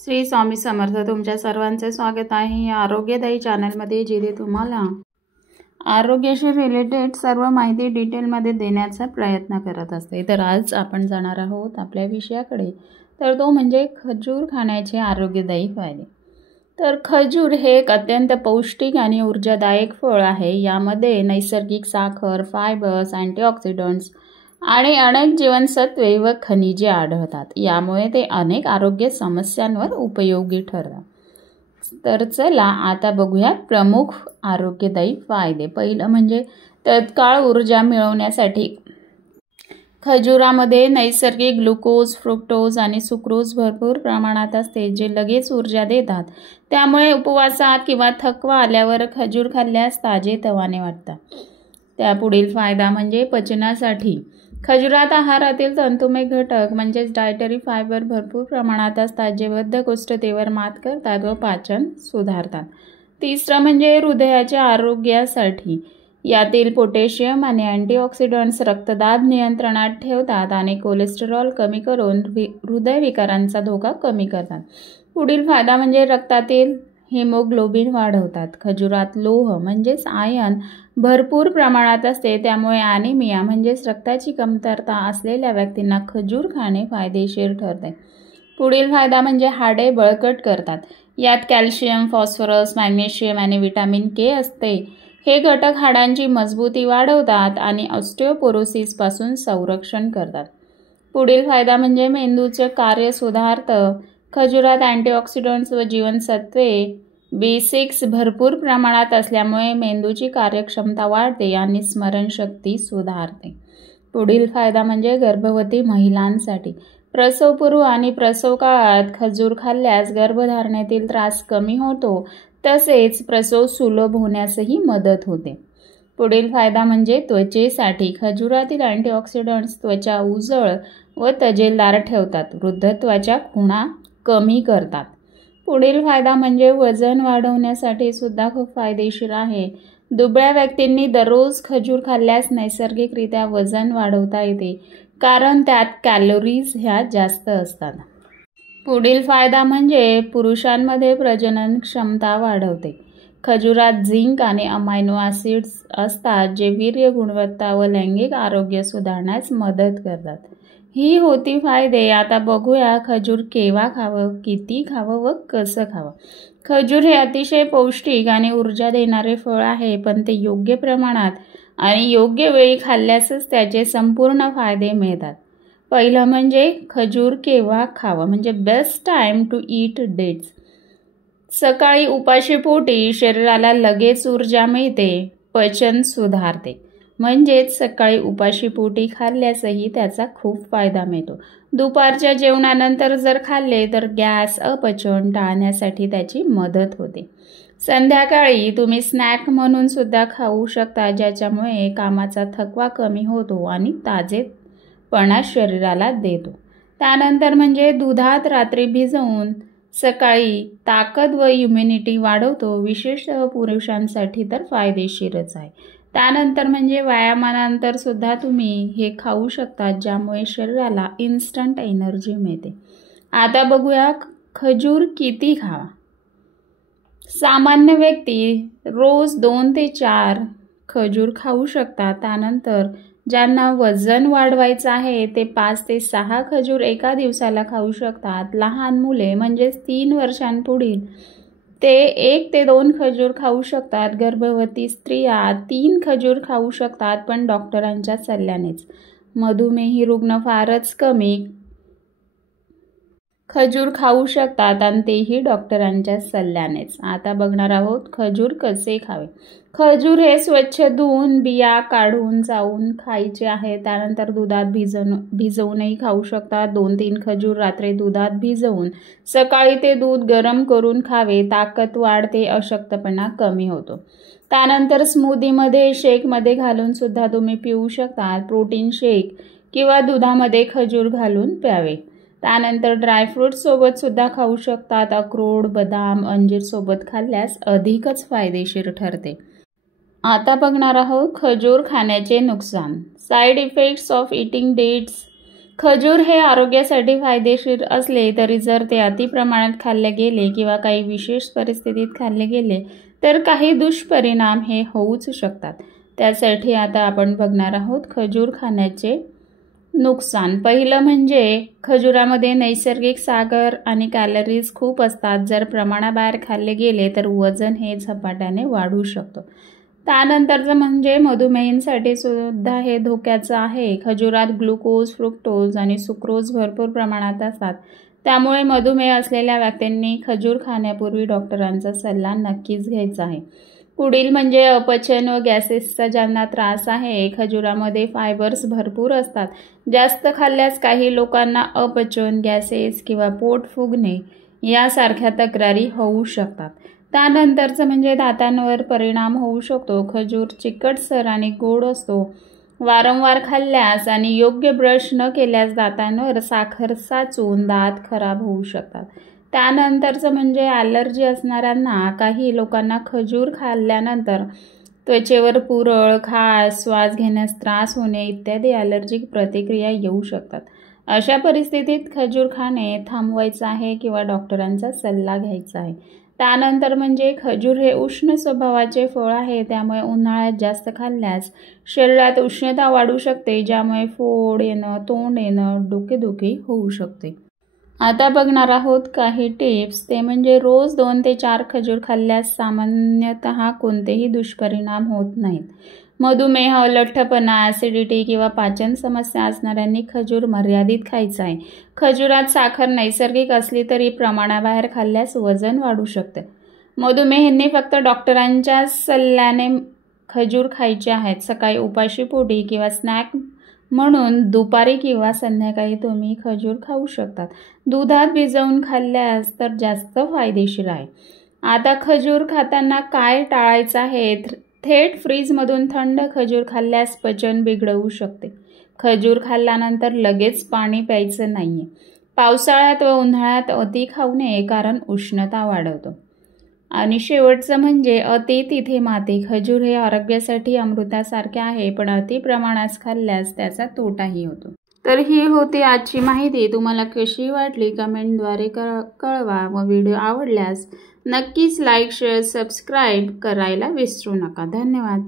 श्री स्वामी समर्थ तुमच्या सर्वांचे स्वागत आहे या आरोग्यदायी चॅनलमध्ये, जिथे तुम्हाला आरोग्याशी रिलेटेड सर्व माहिती डिटेलमध्ये देण्याचा प्रयत्न करत असते। तर आज आपण जाणार आहोत आपल्या विषयाकडे, तर तो म्हणजे खजूर खाण्याचे आरोग्यदायी फायदे। तर खजूर हे एक अत्यंत पौष्टिक आणि ऊर्जादायक फळ आहे। यामध्ये नैसर्गिक साखर, फायबर्स, अँटीऑक्सिडंट्स आणि अनेक जीवनसत्वे व खनिजे आढळतात। यामुळे ते अनेक आरोग्य समस्यांवर उपयोगी ठरतात। तर चला आता बघूया प्रमुख आरोग्यदायी फायदे। पहिलं म्हणजे तत्काळ ऊर्जा मिळवण्यासाठी खजुरामध्ये नैसर्गिक ग्लुकोज, फ्रुक्टोज आणि सुक्रोज भरपूर प्रमाणात असते, जे लगेच ऊर्जा देतात। त्यामुळे उपवासात किंवा थकवा आल्यावर खजूर खाल्ल्यास ताजेतवाने वाटतात। त्यापुढील फायदा म्हणजे पचनासाठी खजुरात आहारातील तंतुमय घटक म्हणजेच डायटरी फायबर भरपूर प्रमाणात असतात, जे बद्धकोष्ठतेवर मात करतात व पाचन सुधारतात। तिसरं म्हणजे हृदयाच्या आरोग्यासाठी यातील पोटॅशियम आणि अँटीऑक्सिडंट्स रक्तदाब नियंत्रणात ठेवतात आणि कोलेस्टेरॉल कमी करून हृदयविकारांचा धोका कमी करतात। पुढील फायदा म्हणजे रक्तातील हिमोग्लोबिन वाढवतात। खजुरात लोह म्हणजेच आयर्न भरपूर प्रमाणात असते, त्यामुळे ॲनिमिया म्हणजेच रक्ताची कमतरता असलेल्या व्यक्तींना खजूर खाणे फायदेशीर ठरते। पुढील फायदा म्हणजे हाडे बळकट करतात। यात कॅल्शियम, फॉस्फरस, मॅग्नेशियम आणि व्हिटॅमिन के असते। हे घटक हाडांची मजबूती वाढवतात आणि ऑस्टिओपोरोसिसपासून संरक्षण करतात। पुढील फायदा म्हणजे मेंदूचे कार्य सुधारतं। खजुरात अँटीऑक्सिडंट्स व जीवनसत्वे B6 भरपूर प्रमाणात असल्यामुळे मेंदूची कार्यक्षमता वाढते आणि स्मरणशक्ती सुधारते। पुढील फायदा म्हणजे गर्भवती महिलांसाठी प्रसवपूर्व आणि प्रसव काळात खजूर खाल्ल्यास गर्भधारणेतील त्रास कमी होतो, तसेच प्रसव सुलभ होण्यासही मदत होते। पुढील फायदा म्हणजे त्वचेसाठी खजुरातील अँटीऑक्सिडंट्स त्वचा उजळ व तजेलदार ठेवतात, वृद्धत्वाच्या खुणा कमी करतात। पुढील फायदा म्हणजे वजन वाढवण्यासाठी सुद्धा खूप फायदेशीर आहे। दुबळ्या व्यक्तींनी दररोज खजूर खाल्ल्यास नैसर्गिकरित्या वजन वाढवता येते, कारण त्यात कॅलरीज ह्या जास्त असतात। पुढील फायदा म्हणजे पुरुषांमध्ये प्रजनन क्षमता वाढवते। खजुरात झिंक आणि अमायनो ॲसिड्स असतात, जे वीर्य गुणवत्ता व लैंगिक आरोग्य सुधारण्यास मदत करतात। ही होती फायदे। आता बघूया खजूर केव्हा खावं, किती खावं व कसं खावं। खजूर हे अतिशय पौष्टिक आणि ऊर्जा देणारे फळ आहे, पण ते योग्य प्रमाणात आणि योग्य वेळी खाल्ल्यासच त्याचे संपूर्ण फायदे मिळतात। पहिलं म्हणजे खजूर केव्हा खावं म्हणजे best time to eat dates. सकाळी उपाशीपोटी शरीराला लगेच ऊर्जा मिळते, पचन सुधारते। म्हणजेच सकाळी उपाशीपोटी खाल्ल्यासही त्याचा खूप फायदा मिळतो। दुपारच्या जेवणानंतर जर खाल्ले तर गॅस, अपचन टाळण्यासाठी त्याची मदत होते। संध्याकाळी तुम्ही स्नॅक म्हणून सुद्धा खाऊ शकता, ज्याच्यामुळे कामाचा थकवा कमी होतो आणि ताजेपणा शरीराला देतो। त्यानंतर म्हणजे दुधात रात्री भिजवून सकाळी ताकद व इम्युनिटी वाढवतो, विशेषतः पुरुषांसाठी तर फायदेशीरच आहे। त्यानंतर म्हणजे व्यायामानंतर सुद्धा तुम्ही हे खाऊ शकता, ज्यामुळे शरीराला इन्स्टंट एनर्जी मिळते। आता बघूया खजूर किती खावा। सामान्य व्यक्ती रोज 2 ते 4 खजूर खाऊ शकतात। त्यानंतर ज्यांना वजन वाढवायचं आहे ते 5 ते 6 खजूर एका दिवसाला खाऊ शकतात। लहान मुले म्हणजेच 3 वर्षांपुढील ते 1 ते 2 खजूर खाऊ शकतात। गर्भवती स्त्रिया 3 खजूर खाऊ शकतात, पण डॉक्टरांच्या सल्ल्यानेच। मधुमेही रुग्ण फारच कमी खजूर खाऊ शकतात आणि तेही डॉक्टरांच्या सल्ल्यानेच। आता बघणार आहोत खजूर कसे खावे। खजूर हे स्वच्छ धुवून बिया काढून चावून खायचे आहे। त्यानंतर दुधात भिजवूनही खाऊ शकतात। 2-3 खजूर रात्री दुधात भिजवून सकाळी ते दूध गरम करून खावे, ताकद वाढते, अशक्तपणा कमी होतो। त्यानंतर स्मूदीमध्ये, शेकमध्ये घालून सुद्धा तुम्ही पिऊ शकता। प्रोटीन शेक किंवा दुधामध्ये खजूर घालून प्यावे। त्यानंतर ड्रायफ्रूट सोबत सुद्धा खाऊ शकतात। अक्रोड, बदाम, अंजीर सोबत खाल्ल्यास अधिकच फायदेशीर ठरते। आता बघणार आहोत खजूर खाण्याचे नुकसान, side effects of eating dates. खजूर हे आरोग्यासाठी फायदेशीर असले तरी जर ते अति प्रमाणात खाल्ले गेले किंवा काही विशेष परिस्थितीत खाल्ले गेले तर काही दुष्परिणाम हे होऊच शकतात. त्यासाठी आता आपण बघणार आहोत खजूर खाण्याचे नुकसान. पहिलं म्हणजे खजुरामध्ये नैसर्गिक साखर आणि कॅलरीज खूप असतात. जर प्रमाणाबाहेर खाल्ले गेले तर वजन हे झपाट्याने वाढू शकतं. त्यानंतरचं म्हणजे मधुमेहींसाठी सुद्धा हे धोक्याचं आहे. खजुरात ग्लुकोज, फ्रुक्टोज आणि सुक्रोज भरपूर प्रमाणात असतात. त्यामुळे मधुमेह असलेल्या व्यक्तींनी खजूर खाण्यापूर्वी डॉक्टरांचा सल्ला नक्कीच घ्यायचा आहे. पुढील म्हणजे अपचन व गॅसेसचा ज्यांना त्रास आहे. खजुरामध्ये फायबर्स भरपूर असतात. जास्त खाल्ल्यास काही लोकांना अपचन, गॅसेस किंवा पोट फुगणे यासारख्या तक्रारी होऊ शकतात. त्यानंतरचं म्हणजे दातांवर परिणाम होऊ शकतो. खजूर चिकटसर आणि गोड असतो. वारंवार खाल्ल्यास आणि योग्य ब्रश न केल्यास दातांवर साखर साचून दात खराब होऊ शकतात. त्यानंतरचं म्हणजे ॲलर्जी असणाऱ्यांना काही लोकांना खजूर खाल्ल्यानंतर त्वचेवर पुरळ, खाज, श्वास घेण्यास त्रास होणे इत्यादी ॲलर्जिक प्रतिक्रिया येऊ शकतात. अशा परिस्थितीत खजूर खाणे थांबवायचं आहे किंवा डॉक्टरांचा सल्ला घ्यायचा आहे. त्यानंतर म्हणजे खजूर हे उष्ण स्वभावाचे फळ आहे. त्यामुळे उन्हाळ्यात जास्त खाल्ल्यास शरीरात उष्णता वाढू शकते, ज्यामुळे फोड येणं, तोंड येणं, डोकेदुखी होऊ शकते. आता बघणार आहोत काही टिप्स. ते म्हणजे रोज 2 ते 4 खजूर खाल्ल्यास सामान्यतः कोणतेही दुष्परिणाम होत नाहीत. मधुमेह, लठ्ठपणा, ॲसिडिटी किंवा पाचन समस्या असणाऱ्यांनी खजूर मर्यादित खायचा आहे. खजुरात साखर नैसर्गिक असली तरी प्रमाणाबाहेर खाल्ल्यास वजन वाढू शकते. मधुमेहींनी फक्त डॉक्टरांच्या सल्ल्याने खजूर खायचे आहेत. सकाळी उपाशीपोटी किंवा स्नॅक म्हणून दुपारी किंवा संध्याकाळी तुम्ही खजूर खाऊ शकतात. दुधात भिजवून खाल्ल्यास तर जास्त फायदेशीर आहे. आता खजूर खाताना काय टाळायचं आहे? थेट फ्रीजमधून थंड खजूर खाल्ल्यास पचन बिघडवू शकते. खजूर खाल्ल्यानंतर लगेच पाणी प्यायचं नाहीये. पावसाळ्यात व उन्हाळ्यात अति खाऊ नये, कारण उष्णता वाढवतो. आणि शेवटचं म्हणजे अति तिथे माती. खजूर हे आरोग्यासाठी अमृतासारखे आहे, पण अति प्रमाणात खाल्ल्यास त्याचा तोटाही होतो. तर ही होती आजची माहिती. तुम्हाला कशी वाटली कमेंटद्वारे कळवा व व्हिडिओ आवडल्यास नक्कीच लाईक, शेअर, सबस्क्राईब करायला विसरू नका. धन्यवाद.